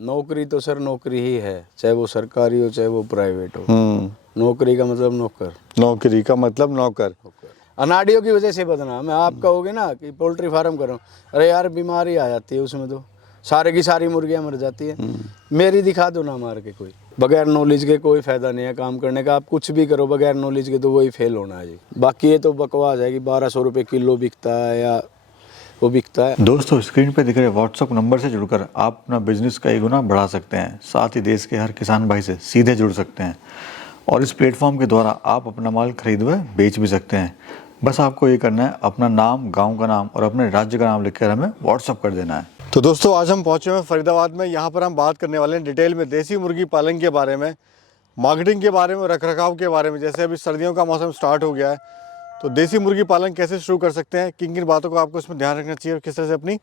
नौकरी तो सर नौकरी ही है, चाहे वो सरकारी हो चाहे वो प्राइवेट हो। नौकरी का मतलब नौकर। नौकरी का मतलब नौकर। अनाड़ियों की वजह से बदनाम है। आप कहोगे ना कि पोल्ट्री फार्म करो, अरे यार बीमारी आ जाती है उसमें, तो सारे की सारी मुर्गियां मर जाती है। मेरी दिखा दो ना मार के कोई। बगैर नॉलेज के कोई फायदा नहीं है काम करने का। आप कुछ भी करो बगैर नॉलेज के तो वही फेल होना है जी। बाकी ये तो बकवास है कि 1200 रुपये किलो बिकता है या वो बिकता है। दोस्तों, स्क्रीन पे दिख रहे व्हाट्सएप नंबर से जुड़कर आप अपना बिजनेस का 1 गुना बढ़ा सकते हैं। साथ ही देश के हर किसान भाई से सीधे जुड़ सकते हैं और इस प्लेटफॉर्म के द्वारा आप अपना माल खरीद व बेच भी सकते हैं। बस आपको ये करना है, अपना नाम, गांव का नाम और अपने राज्य का नाम लिखकर हमें व्हाट्सअप कर देना है। तो दोस्तों, आज हम पहुंचे हैं फरीदाबाद में। यहाँ पर हम बात करने वाले हैं डिटेल में देसी मुर्गी पालन के बारे में, मार्केटिंग के बारे में, रखरखाव के बारे में। जैसे अभी सर्दियों का मौसम स्टार्ट हो गया है, तो देसी मुर्गी पालन कैसे शुरू कर सकते हैं, किन किन बातों को आपको इसमें ध्यान रखना चाहिए और किस तरह से अपनी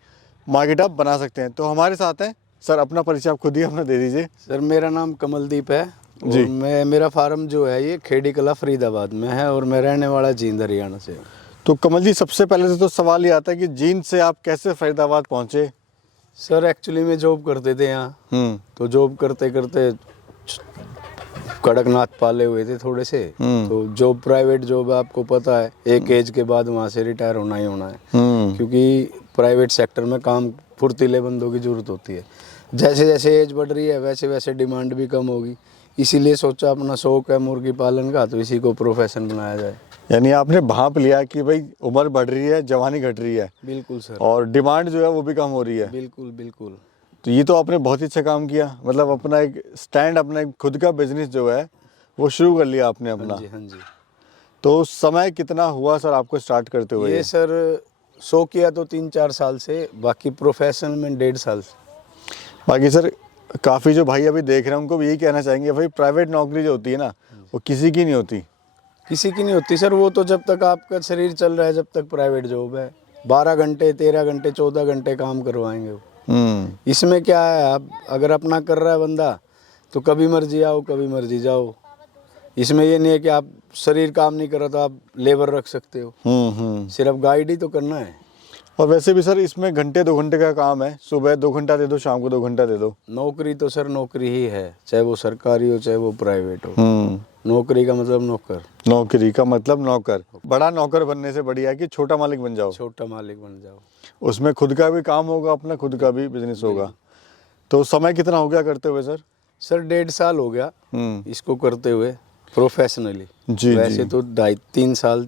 मार्केट आप बना सकते हैं। तो हमारे साथ हैं सर, अपना परिचय आप खुद ही अपना दे दीजिए। सर मेरा नाम कमलदीप है जी। मेरा फार्म जो है ये खेड़ी कला फरीदाबाद में है और मैं रहने वाला जींद हरियाणा से। तो कमल जी, सबसे पहले तो सवाल ये आता है कि जींद से आप कैसे फरीदाबाद पहुँचे? सर एक्चुअली में जॉब करते थे यहाँ, तो जॉब करते करते कड़कनाथ पाले हुए थे थोड़े से। तो जॉब, प्राइवेट जॉब आपको पता है, एक एज के बाद वहाँ से रिटायर होना ही होना है, क्योंकि प्राइवेट सेक्टर में काम फुर्तीले बंदों की जरूरत होती है। जैसे जैसे एज बढ़ रही है वैसे वैसे डिमांड भी कम होगी, इसीलिए सोचा अपना शौक है मुर्गी पालन का, तो इसी को प्रोफेशन बनाया जाए। यानी आपने भांप लिया कि भाई उम्र बढ़ रही है, जवानी घट रही है। बिल्कुल सर। और डिमांड जो है वो भी कम हो रही है। बिल्कुल बिल्कुल। तो ये तो आपने बहुत ही अच्छा काम किया, मतलब अपना एक स्टैंड, अपना एक खुद का बिजनेस जो है वो शुरू कर लिया आपने अपना। हाँ जी, हाँ जी। तो समय कितना हुआ सर आपको स्टार्ट करते हुए? ये सर शो किया तो 3-4 साल से, बाकी प्रोफेशनल में 1.5 साल से। बाकी सर, काफ़ी जो भाई अभी देख रहे हैं उनको भी यही कहना चाहेंगे, भाई प्राइवेट नौकरी जो होती है ना, वो किसी की नहीं होती। किसी की नहीं होती सर, वो तो जब तक आपका शरीर चल रहा है जब तक प्राइवेट जॉब है। 12 घंटे, 13 घंटे, 14 घंटे काम करवाएंगे वो। इसमें क्या है, आप अगर अपना कर रहा है बंदा तो कभी मर्जी आओ कभी मर्जी जाओ। इसमें ये नहीं है कि आप शरीर काम नहीं कर रहा तो आप लेबर रख सकते हो। सिर्फ गाइड ही तो करना है। और वैसे भी सर इसमें घंटे 2 घंटे का काम है, सुबह 2 घंटा दे दो, शाम को 2 घंटा दे दो। नौकरी तो सर नौकरी ही है, चाहे वो सरकारी हो चाहे वो प्राइवेट हो। नौकरी का मतलब नौकर। नौकरी का मतलब नौकर। बड़ा नौकर बनने से बढ़िया है कि छोटा मालिक बन जाओ। छोटा मालिक बन जाओ, उसमें खुद का भी काम होगा, अपना खुद का भी बिजनेस होगा। तो समय कितना हो गया करते हुए सर? सर 1.5 साल हो गया इसको करते हुए प्रोफेशनली। जी, वैसे तो 2.5-3 साल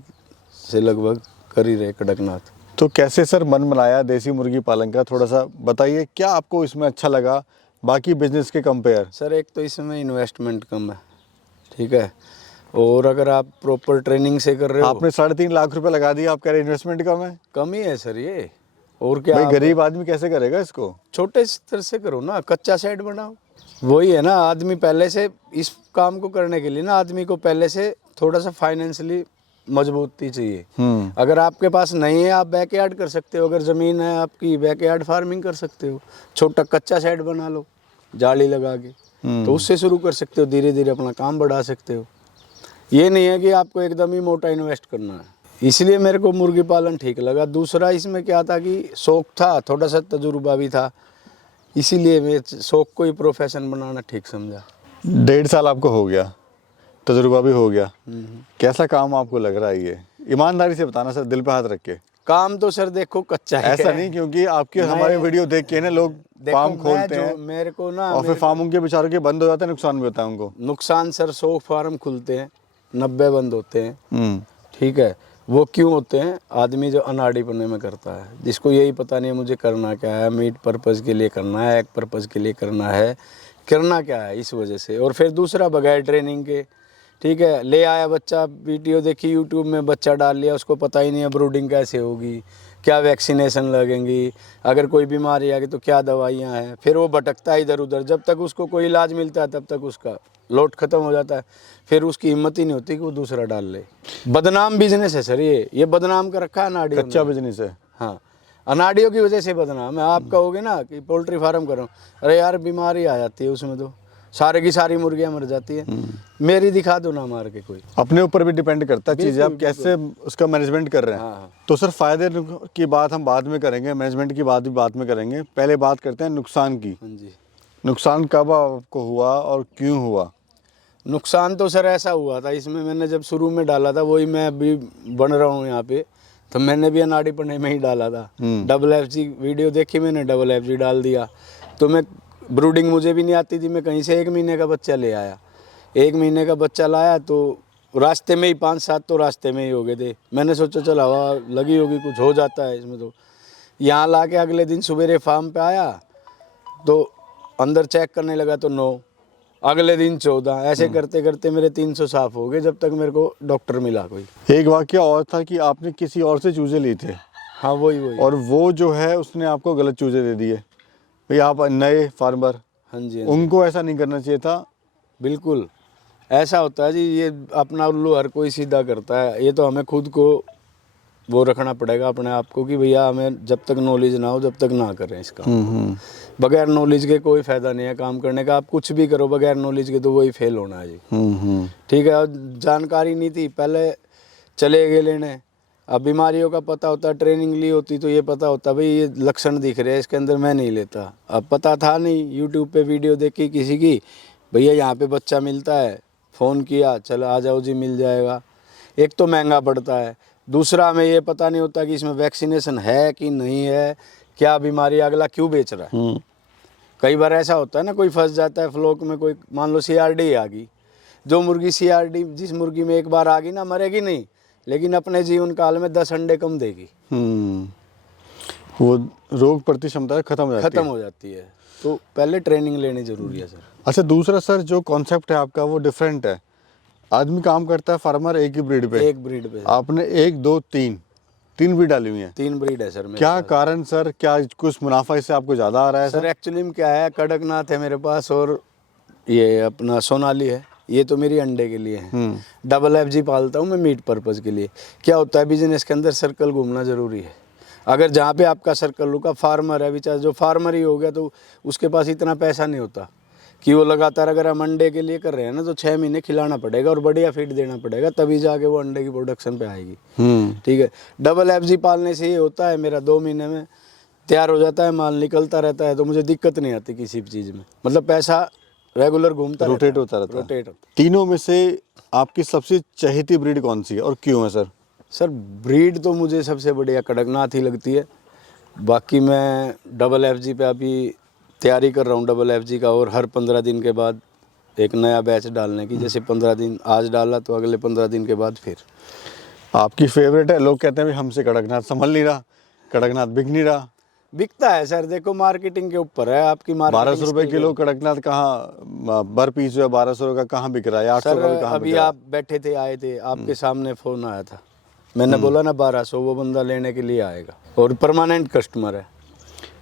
से लगभग कर ही रहे कड़कनाथ। तो कैसे सर मन बनाया देसी मुर्गी पालन का, थोड़ा सा बताइए, क्या आपको इसमें अच्छा लगा बाकी बिजनेस के कंपेयर? सर एक तो इसमें इन्वेस्टमेंट कम है, ठीक है, और अगर आप प्रॉपर ट्रेनिंग से कर रहे हो। आपने 3.5 लाख रुपए लगा दिया, आप कह रहे इन्वेस्टमेंट कम है? कम ही है सर ये, और क्या। भाई गरीब आदमी कैसे करेगा इसको? छोटे स्तर से करो ना, कच्चा सेट बनाओ। वही है ना, आदमी पहले से इस काम को करने के लिए ना आदमी को पहले से थोड़ा सा फाइनेंशियली मजबूती चाहिए। अगर आपके पास नहीं है आप बैकयार्ड कर सकते हो, अगर ज़मीन है आपकी बैकयार्ड फार्मिंग कर सकते हो, छोटा कच्चा शेड बना लो जाली लगा के, तो उससे शुरू कर सकते हो, धीरे धीरे अपना काम बढ़ा सकते हो। ये नहीं है कि आपको एकदम ही मोटा इन्वेस्ट करना है। इसलिए मेरे को मुर्गी पालन ठीक लगा। दूसरा इसमें क्या था कि शौक था, थोड़ा सा तजुर्बा भी था, इसीलिए मैं शौक को ही प्रोफेशन बनाना ठीक समझा। 1.5 साल आपको हो गया, तजुर्बा भी हो गया। कैसा काम आपको लग रहा है ये? ईमानदारी से बताना सर, दिल पे हाथ रख के। काम तो सर देखो कच्चा है। ऐसा नहीं, क्योंकि आपके हमारे वीडियो देख के ना लोग फार्म खोलते हैं, मेरे को ना, और फिर फार्म के बेचारों के बंद हो जाते हैं, नुकसान भी होता है उनको। नुकसान सर, 100 फार्म खुलते हैं 90 बंद होते हैं, ठीक है। वो क्यों होते हैं? आदमी जो अनाड़ीपने में करता है, जिसको यही पता नहीं है मुझे करना क्या है, मीट पर्पज़ के लिए करना है, एग पर्पज़ के लिए करना है, करना क्या है, इस वजह से। और फिर दूसरा बगैर ट्रेनिंग के, ठीक है, ले आया बच्चा, वीडियो देखी यूट्यूब में, बच्चा डाल लिया, उसको पता ही नहीं है ब्रूडिंग कैसे होगी, क्या वैक्सीनेशन लगेंगी, अगर कोई बीमारी आ गई तो क्या दवाइयाँ हैं, फिर वो भटकता है इधर उधर। जब तक उसको कोई इलाज मिलता है तब तक उसका लोट खत्म हो जाता है, फिर उसकी हिम्मत ही नहीं होती कि वो दूसरा डाल ले। बदनाम बिजनेस है सर ये बदनाम कर रखा है अनाड़ियों। कच्चा बिजनेस है। हाँ, अनाड़ियों की वजह से बदनाम है। आप कहोगे ना कि पोल्ट्री फार्म करो, अरे यार बीमारी आ जाती है उसमें, तो सारे की सारी मुर्गियां मर जाती है। मेरी दिखा दो ना मार के कोई। अपने ऊपर भी डिपेंड करता है चीज़ें, आप कैसे उसका मैनेजमेंट कर रहे हैं। हाँ। तो सर फायदे की बात हम बाद में करेंगे, मैनेजमेंट की बात भी बाद में करेंगे, पहले बात करते हैं नुकसान की। हाँ जी। नुकसान कब आपको हुआ और क्यों हुआ? नुकसान तो सर ऐसा हुआ था, इसमें मैंने जब शुरू में डाला था, वही मैं अभी बन रहा हूँ यहाँ पे, तो मैंने भी अनाड़ी पन्ने में ही डाला था। FFG वीडियो देखी मैंने, FFG डाल दिया। तो मैं ब्रूडिंग मुझे भी नहीं आती थी, मैं कहीं से 1 महीने का बच्चा ले आया। 1 महीने का बच्चा लाया तो रास्ते में ही 5-7 तो रास्ते में ही हो गए थे। मैंने सोचा चल हवा लगी होगी, कुछ हो जाता है इसमें। तो यहाँ ला के अगले दिन सवेरे फार्म पे आया तो अंदर चेक करने लगा तो 9, अगले दिन 14, ऐसे करते करते मेरे 300 साफ हो गए, जब तक मेरे को डॉक्टर मिला कोई। एक वाकया और था कि आपने किसी और से चूजे लिए थे, हाँ वही और वो जो है उसने आपको गलत चूजे दे दिए। भाई आप नए फार्मर, हाँ जी, उनको ऐसा नहीं करना चाहिए था। बिल्कुल ऐसा होता है जी, ये अपना उल्लू हर कोई सीधा करता है। ये तो हमें खुद को वो रखना पड़ेगा अपने आप को कि भैया हमें जब तक नॉलेज ना हो, जब तक ना करें इसका। बगैर नॉलेज के कोई फायदा नहीं है काम करने का। आप कुछ भी करो बगैर नॉलेज के तो वही फेल होना है जी। ठीक है, और जानकारी नहीं थी, पहले चले गए लेने। अब बीमारियों का पता होता, ट्रेनिंग ली होती तो ये पता होता भाई ये लक्षण दिख रहे हैं इसके अंदर, मैं नहीं लेता। अब पता था नहीं, यूट्यूब पे वीडियो देखी किसी की, भैया यहाँ पे बच्चा मिलता है, फ़ोन किया, चलो आ जाओ जी मिल जाएगा। एक तो महंगा पड़ता है, दूसरा हमें ये पता नहीं होता कि इसमें वैक्सीनेशन है कि नहीं है, क्या बीमारी, अगला क्यों बेच रहा है। कई बार ऐसा होता है ना, कोई फंस जाता है फ्लोक में, कोई मान लो CRD आ गई, जो मुर्गी CRD जिस मुर्गी में एक बार आ गई ना, मरेगी नहीं, लेकिन अपने जीवन काल में 10 अंडे कम देगी। वो रोग प्रति क्षमता खत्म हो जाती है। तो पहले ट्रेनिंग लेनी जरूरी है सर। अच्छा, दूसरा सर जो कॉन्सेप्ट है आपका वो डिफरेंट है। आदमी काम करता है फार्मर एक ही ब्रीड पे, एक ब्रीड पे। आपने 1 2 3 ब्रीड डाली हुई है। 3 ब्रीड है सर मेरे क्या पास। कारण सर, क्या कुछ मुनाफा इससे आपको ज्यादा आ रहा है सर? एक्चुअली में क्या है, कड़कनाथ है मेरे पास और ये अपना सोनाली है, ये तो मेरी अंडे के लिए है। FFG पालता हूँ मैं मीट पर्पज़ के लिए। क्या होता है बिजनेस के अंदर सर्कल घूमना ज़रूरी है। अगर जहाँ पे आपका सर्कल रुका, फार्मर है बेचारा, जो फार्मर ही हो गया तो उसके पास इतना पैसा नहीं होता कि वो लगातार, अगर हम अंडे के लिए कर रहे हैं ना तो 6 महीने खिलाना पड़ेगा और बढ़िया फीड देना पड़ेगा, तभी जाके वो अंडे की प्रोडक्शन पे आएगी। ठीक है, FFG पालने से ये होता है, मेरा 2 महीने में तैयार हो जाता है, माल निकलता रहता है, तो मुझे दिक्कत नहीं आती किसी भी चीज़ में। मतलब पैसा रेगुलर घूमता, रोटेट होता रहता है। तीनों में से आपकी सबसे चहेती ब्रीड कौन सी है और क्यों है सर? सर ब्रीड तो मुझे सबसे बढ़िया कड़कनाथ ही लगती है। बाकी मैं FFG पे अभी तैयारी कर रहा हूँ FFG का, और हर 15 दिन के बाद एक नया बैच डालने की। जैसे 15 दिन आज डाला तो अगले 15 दिन के बाद फिर। आपकी फेवरेट है, लोग कहते हैं भी हमसे कड़कनाथ संभल नहीं रहा, कड़कनाथ बिक नहीं रहा। बिकता है सर, देखो मार्केटिंग के ऊपर है आपकी। 1200 रुपए किलो कड़कनाथ कहाँ, बर पीस जो है 1200 रुपए का कहाँ बिक रहा है, 800 का भी कहाँ बिक अभी रहा है? आप बैठे थे, आए थे, आपके सामने फ़ोन आया था, मैंने बोला ना 1200, वो बंदा लेने के लिए आएगा और परमानेंट कस्टमर है।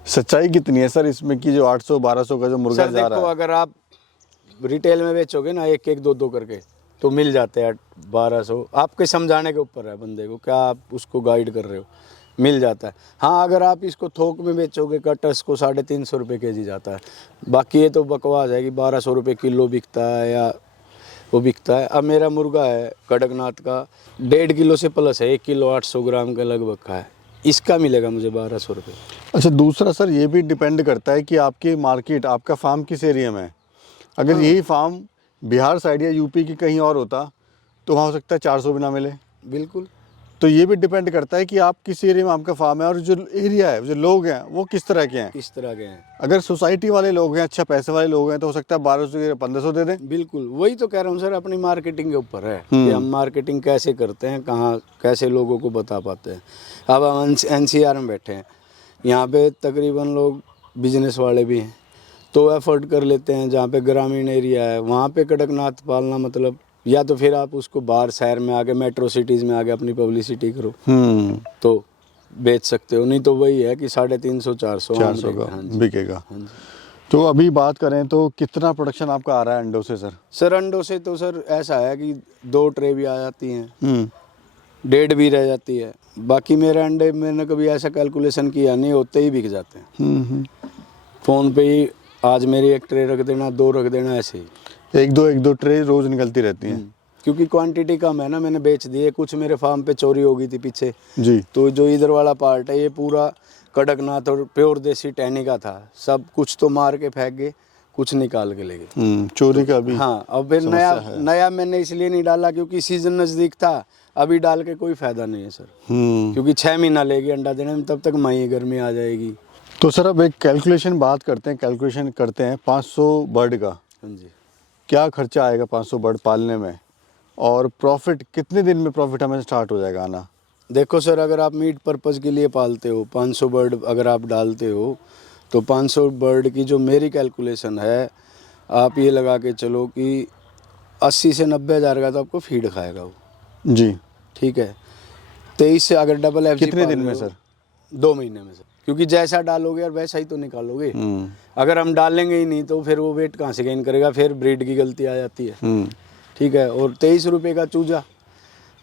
सच्चाई कितनी है सर इसमें कि जो 800 1200 का जो मुर्गा सर जा देखो, रहा है? अगर आप रिटेल में बेचोगे ना 1-1 2-2 करके तो मिल जाते हैं 1200। आपके समझाने के ऊपर है बंदे को, क्या आप उसको गाइड कर रहे हो, मिल जाता है। हाँ, अगर आप इसको थोक में बेचोगे कटर्स को 350 रुपये kg जाता है। बाकी ये तो बकवास है कि 1200 रुपये किलो बिकता है या वो बिकता है। अब मेरा मुर्गा है कड़कनाथ का 1.5 किलो से प्लस है, 1 किलो 800 ग्राम के लगभग का है, इसका मिलेगा मुझे 1200 रुपये। अच्छा, दूसरा सर ये भी डिपेंड करता है कि आपकी मार्केट, आपका फार्म किस एरिया में है। अगर यही फार्म बिहार साइड या यूपी की कहीं और होता तो वहाँ हो सकता है 400 भी ना मिले। बिल्कुल, तो ये भी डिपेंड करता है कि आप किस एरिया में आपका फार्म है और जो एरिया है, जो लोग हैं वो किस तरह के हैं। किस तरह के हैं। अगर सोसाइटी वाले लोग हैं, अच्छा पैसे वाले लोग हैं, तो हो सकता है 1200 या 1500 दे दें। बिल्कुल, वही तो कह रहा हूँ सर, अपनी मार्केटिंग के ऊपर है कि हम मार्केटिंग कैसे करते हैं, कहाँ कैसे लोगों को बता पाते हैं। अब हम NCR में बैठे हैं, यहाँ पे तकरीबन लोग बिजनेस वाले भी हैं, तो एफर्ट कर लेते हैं। जहाँ पे ग्रामीण एरिया है वहाँ पे कड़कनाथ पालना मतलब, या तो फिर आप उसको बाहर शहर में आके, मेट्रो सिटीज़ में आके अपनी पब्लिसिटी करो तो बेच सकते हो, नहीं तो वही है कि 350 400 का हाँ जी, बिकेगा। हाँ जी। तो अभी बात करें तो कितना प्रोडक्शन आपका आ रहा है अंडों से सर? सर अंडों से तो सर ऐसा है कि 2 ट्रे भी आ जाती हैं, 1.5 भी रह जाती है। बाकी मेरे अंडे मैंने कभी ऐसा कैलकुलेशन किया नहीं, होते ही बिक जाते हैं। फ़ोन पे ही आज मेरी 1 ट्रे रख देना, 2 रख देना, ऐसे ही 1-2 ट्रे रोज निकलती रहती हैं। क्योंकि क्वांटिटी कम है ना, मैंने बेच दिए। कुछ मेरे फार्म पे चोरी हो गई थी पीछे जी। तो जो इधर वाला पार्ट है ये पूरा कड़कनाथ और प्योर देसी टैनी का था, सब कुछ तो मार के फेंक गए, कुछ निकाल के ले गए। चोरी का भी हाँ, अब फिर नया मैंने इसलिए नहीं डाला क्योंकि सीजन नज़दीक था, अभी डाल के कोई फायदा नहीं है सर, क्योंकि 6 महीना लेगी अंडा देने में, तब तक मई गर्मी आ जाएगी। तो सर अब एक कैलकुलेशन बात करते हैं, कैलकुलेशन करते हैं 500 बर्ड का हाँ जी। क्या खर्चा आएगा 500 बर्ड पालने में, और प्रॉफिट कितने दिन में प्रॉफिट हमें स्टार्ट हो जाएगा आना? देखो सर, अगर आप मीट पर्पज़ के लिए पालते हो, 500 बर्ड अगर आप डालते हो, तो 500 बर्ड की जो मेरी कैलकुलेशन है, आप ये लगा के चलो कि 80 से 90 हज़ार का तो आपको फीड खाएगा वो। जी, ठीक है। 23 से अगर डबल एफ कितने दिन में सर? 2 महीने में सर, क्योंकि जैसा डालोगे और वैसा ही तो निकालोगे। अगर हम डालेंगे ही नहीं तो फिर वो वेट कहाँ से गेन करेगा, फिर ब्रीड की गलती आ जाती है। ठीक है। और 23 रुपये का चूजा,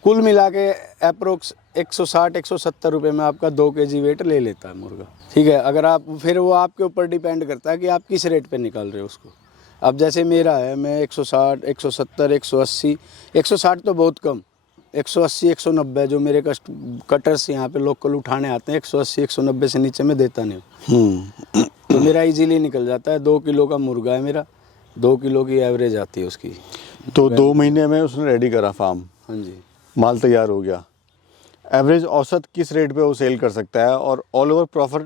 कुल मिला के अप्रोक्स 160-170 रुपये में आपका 2 kg वेट ले लेता है मुर्गा। ठीक है। अगर आप फिर वो आपके ऊपर डिपेंड करता है कि आप किस रेट पे निकाल रहे हो उसको। अब जैसे मेरा है, मैं 160, 170, 180, 160 तो बहुत कम, 180, 190 जो मेरे कटर्स यहाँ पे लोकल उठाने आते हैं, 180, 190 से नीचे में देता नहीं हूँ। तो मेरा इजीली निकल जाता है। 2 किलो का मुर्गा है मेरा, 2 किलो की एवरेज आती है उसकी। तो 2 महीने में उसने रेडी करा फार्म, हाँ जी। माल तैयार हो गया, एवरेज औसत किस रेट पे वो सेल कर सकता है, और ऑल ओवर प्रॉफिट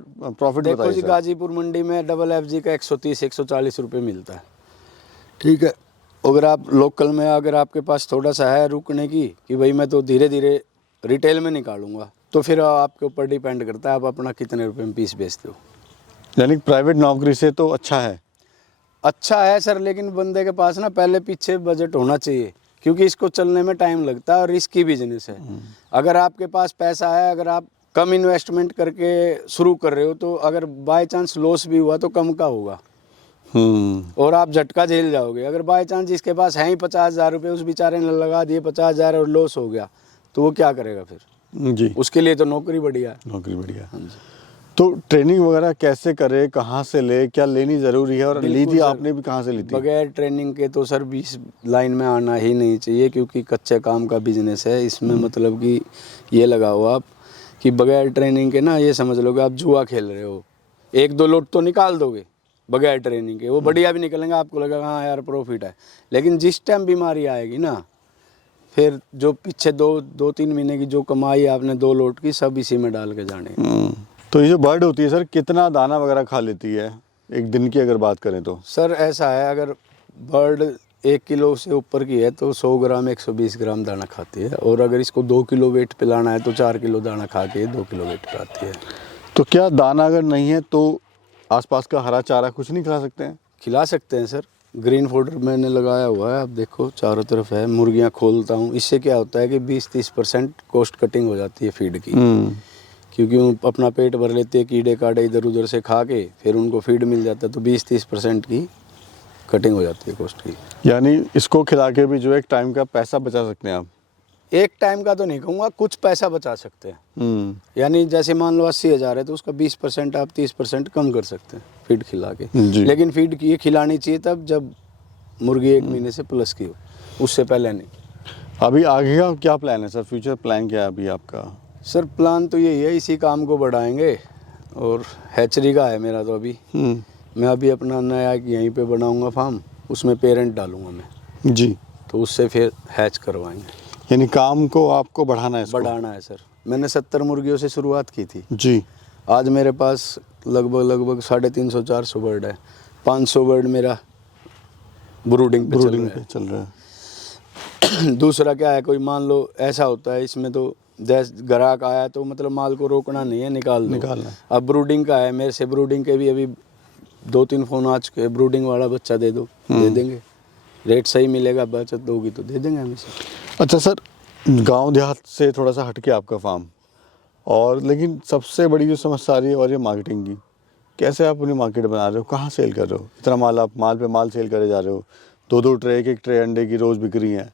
देखो बताइए जी, सर। गाजीपुर मंडी में डबल FG का 130-140 रुपये मिलता है। ठीक है। अगर आप लोकल में, अगर आपके पास थोड़ा सा है रुकने की कि भाई मैं तो धीरे धीरे रिटेल में निकालूंगा, तो फिर आपके ऊपर डिपेंड करता है आप अपना कितने रुपए में पीस बेचते हो। यानी प्राइवेट नौकरी से तो अच्छा है। अच्छा है सर, लेकिन बंदे के पास ना पहले पीछे बजट होना चाहिए, क्योंकि इसको चलने में टाइम लगता है और रिस्की बिजनेस है। अगर आपके पास पैसा है, अगर आप कम इन्वेस्टमेंट करके शुरू कर रहे हो, तो अगर बाय चांस लॉस भी हुआ तो कम का होगा और आप झटका झेल जाओगे। अगर बाय चांस जिसके पास है ही 50,000 रुपये, उस बेचारे ने लगा दिए 50,000 और लॉस हो गया, तो वो क्या करेगा फिर? जी, उसके लिए तो नौकरी बढ़िया है। नौकरी बढ़िया। तो ट्रेनिंग वगैरह कैसे करे, कहाँ से ले, क्या लेनी ज़रूरी है, और ली थी आपने भी कहाँ से ली थी? बगैर ट्रेनिंग के तो सर 20 लाइन में आना ही नहीं चाहिए, क्योंकि कच्चे काम का बिजनेस है इसमें। मतलब कि ये लगाओ आप कि बगैर ट्रेनिंग के ना, ये समझ लो कि आप जुआ खेल रहे हो। 1-2 लोट तो निकाल दोगे बगैर ट्रेनिंग के, वो बढ़िया भी निकलेंगे, आपको लगेगा हाँ यार प्रॉफिट है। लेकिन जिस टाइम बीमारी आएगी ना, फिर जो पीछे 2-3 महीने की जो कमाई आपने 2 लोट की, सब इसी में डाल के जाने। तो ये जो बर्ड होती है सर, कितना दाना वगैरह खा लेती है एक दिन की अगर बात करें तो? सर ऐसा है, अगर बर्ड 1 किलो से ऊपर की है तो 100 ग्राम 120 ग्राम दाना खाती है, और अगर इसको 2 किलो वेट पिलाना है तो 4 किलो दाना खा के 2 किलो वेट पे आती है। तो क्या दाना अगर नहीं है तो आसपास का हरा चारा कुछ नहीं खिला सकते हैं? खिला सकते हैं सर, ग्रीन फूडर मैंने लगाया हुआ है, आप देखो चारों तरफ है। मुर्गियाँ खोलता हूँ, इससे क्या होता है कि 20-30% कॉस्ट कटिंग हो जाती है फीड की, क्योंकि वो अपना पेट भर लेते हैं कीड़े काड़े इधर उधर से खा के, फिर उनको फीड मिल जाता है, तो 20-30% की कटिंग हो जाती है कॉस्ट की। यानी इसको खिला के भी जो एक टाइम का पैसा बचा सकते हैं आप? एक टाइम का तो नहीं कहूँगा, कुछ पैसा बचा सकते हैं। यानी जैसे मान लो 80,000 है तो उसका 20% आप 30% कम कर सकते हैं फीड खिला के। लेकिन फीड की खिलानी चाहिए तब जब मुर्गी 1 महीने से प्लस की हो, उससे पहले नहीं। अभी आगे का क्या प्लान है सर, फ्यूचर प्लान क्या है अभी आपका? सर प्लान तो यही है, इसी काम को बढ़ाएंगे, और हैचरी का है मेरा तो अभी। मैं अभी अपना नया यहीं पे बनाऊंगा फार्म, उसमें पेरेंट डालूंगा मैं जी, तो उससे फिर हैच करवाएंगे। यानी काम को आपको बढ़ाना है इसको? बढ़ाना है सर। मैंने 70 मुर्गियों से शुरुआत की थी जी। आज मेरे पास लगभग 350-400 बर्ड है। 500 बर्ड मेरा ब्रूडिंग पे चल रहा है। दूसरा क्या है, कोई मान लो ऐसा होता है इसमें, तो जैसे ग्राहक आया तो मतलब माल को रोकना नहीं है, निकालना। अब ब्रूडिंग का है, मेरे से ब्रूडिंग के भी अभी 2-3 फ़ोन आ चुके हैं, ब्रूडिंग वाला बच्चा दे दो, दे देंगे, रेट सही मिलेगा, बचत दोगी तो दे देंगे हमेशा। अच्छा सर, गांव देहात से थोड़ा सा हटके आपका फार्म, और लेकिन सबसे बड़ी जो समस्या आ रही है और ये मार्केटिंग की, कैसे आप अपनी मार्केट बना रहे हो, कहाँ सेल कर रहे हो? इतना माल आप माल पे माल सेल करे जा रहे हो, 2-2 ट्रे, एक ट्रे अंडे की रोज़ बिक रही है।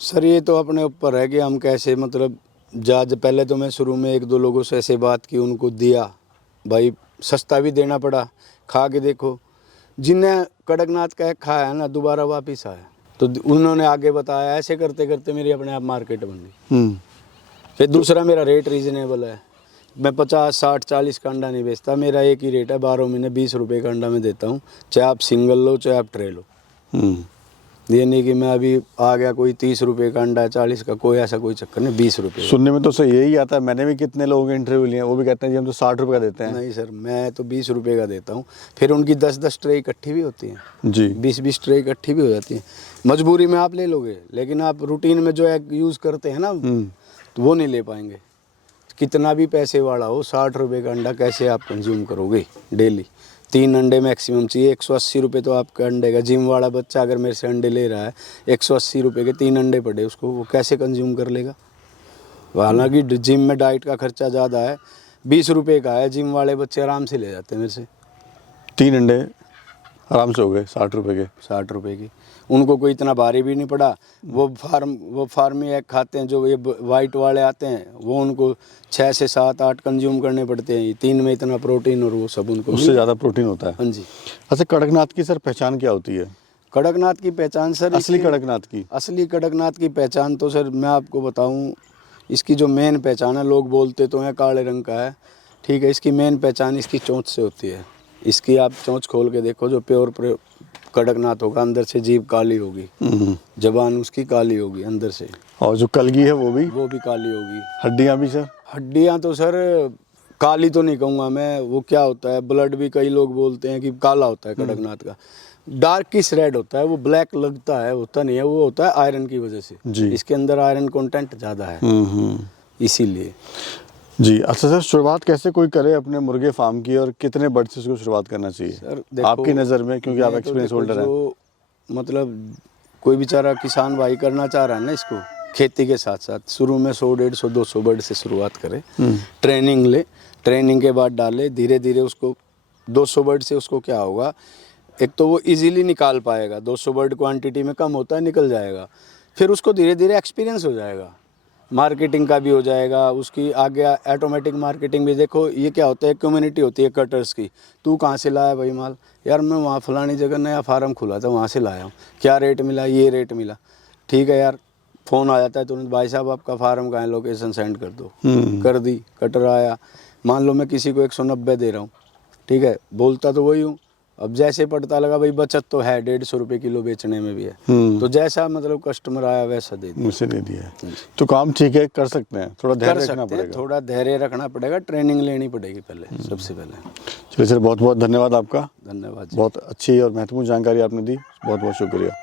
सर ये तो अपने ऊपर है कि हम कैसे, मतलब पहले तो मैं शुरू में 1-2 लोगों से ऐसे बात की, उनको दिया, भाई सस्ता भी देना पड़ा, खा के देखो, जिन्हें कड़कनाथ का खाया है ना, दोबारा वापस आया, तो उन्होंने आगे बताया, ऐसे करते करते मेरी अपने आप मार्केट बन गई। फिर दूसरा मेरा रेट रीजनेबल है, मैं 50, 60, 40 का अंडा नहीं बेचता, मेरा एक ही रेट है, 12 महीने 20 रुपये का अंडा मैं देता हूँ, चाहे आप सिंगल लो चाहे आप ट्रे लो। ये नहीं कि मैं अभी आ गया कोई 30 रुपये का अंडा है, 40 का, कोई ऐसा कोई चक्कर नहीं, 20 रुपये। सुनने में तो सर यही आता है, मैंने भी कितने लोगों के इंटरव्यू लिए, वो भी कहते हैं जी हम तो 60 रुपये का देते हैं। नहीं सर, मैं तो 20 रुपये का देता हूँ, फिर उनकी 10-10 ट्रे इकट्ठी भी होती हैं जी। 20-20 ट्रे इकट्ठी भी हो जाती हैं। मजबूरी में आप ले लोगे, लेकिन आप रूटीन में जो एग यूज़ करते हैं ना, तो वो नहीं ले पाएंगे। कितना भी पैसे वाला हो, 60 रुपये का अंडा कैसे आप कंज्यूम करोगे डेली? 3 अंडे मैक्सिमम चाहिए, 180 रुपये तो आपका अंडे का। जिम वाला बच्चा अगर मेरे से अंडे ले रहा है, 180 रुपये के 3 अंडे पड़े उसको, वो कैसे कंज्यूम कर लेगा? हालांकि जिम में डाइट का खर्चा ज़्यादा है, 20 रुपये का है, जिम वाले बच्चे आराम से ले जाते हैं मेरे से। 3 अंडे आराम से हो गए 60 रुपये के। 60 रुपये की, उनको कोई इतना भारी भी नहीं पड़ा। वो फार्मी एग खाते हैं जो ये वाइट वाले आते हैं, वो उनको 6 से 7, 8 कंज्यूम करने पड़ते हैं। 3 में इतना प्रोटीन और वो सब उनको उससे ज़्यादा प्रोटीन होता है। हाँ जी। अच्छा, कड़कनाथ की सर पहचान क्या होती है? कड़कनाथ की पहचान सर, असली कड़कनाथ की? असली कड़कनाथ की पहचान तो सर मैं आपको बताऊं, इसकी जो मेन पहचान है, लोग बोलते तो हैं काले रंग का है, ठीक है, इसकी मेन पहचान इसकी चोंच से होती है। इसकी आप चोंच खोल के देखो, जो प्योर कड़कनाथ होगा, अंदर से जीभ काली होगी, जबान उसकी काली होगी अंदर से, और जो कलगी है वो भी काली होगी। हड्डियाँ भी सर? हड्डियाँ तो सर काली तो नहीं कहूँगा मैं, वो क्या होता है, ब्लड भी कई लोग बोलते हैं कि काला होता है कड़कनाथ का, डार्किश रेड होता है, वो ब्लैक लगता है, होता नहीं है, वो होता है आयरन की वजह से जी। इसके अंदर आयरन कंटेंट ज़्यादा है, इसीलिए। जी। अच्छा सर, शुरुआत कैसे कोई करे अपने मुर्गे फार्म की, और कितने बर्ड से उसको शुरुआत करना चाहिए सर देखो, आपकी नज़र में, क्योंकि आप एक्सपीरियंस होल्डर हैं? जो मतलब कोई बेचारा किसान भाई करना चाह रहा है ना इसको, खेती के साथ साथ, शुरू में 100, 150, 200 बर्ड से शुरुआत करे, ट्रेनिंग ले, ट्रेनिंग के बाद डाले, धीरे धीरे उसको 200 बर्ड से उसको क्या होगा, एक तो वो इजीली निकाल पाएगा, 200 बर्ड क्वांटिटी में कम होता है, निकल जाएगा, फिर उसको धीरे धीरे एक्सपीरियंस हो जाएगा, मार्केटिंग का भी हो जाएगा, उसकी आगे ऑटोमेटिक मार्केटिंग भी। देखो ये क्या होता है, कम्युनिटी होती है कटर्स की, तू कहाँ से लाया भाई माल? यार मैं वहाँ फलानी जगह नया फार्म खुला था, वहाँ से लाया हूँ। क्या रेट मिला? ये रेट मिला। ठीक है यार, फ़ोन आ जाता है तुरंत, भाई साहब आपका फार्म कहाँ है, लोकेशन सेंड कर दो। कर दी, कटर आया, मान लो मैं किसी को 190 दे रहा हूँ, ठीक है, बोलता तो वही हूँ, अब जैसे पड़ता लगा भाई बचत तो है, 150 रुपये किलो बेचने में भी है, तो जैसा मतलब कस्टमर आया वैसा दे दिया, मुझसे दे दिया है। तो काम ठीक है, कर सकते हैं, थोड़ा धैर्य रखना पड़ेगा। थोड़ा धैर्य रखना पड़ेगा, ट्रेनिंग लेनी पड़ेगी पहले, सबसे पहले। चलिए सर, बहुत बहुत धन्यवाद आपका। धन्यवाद। बहुत अच्छी और महत्वपूर्ण जानकारी आपने दी, बहुत बहुत शुक्रिया।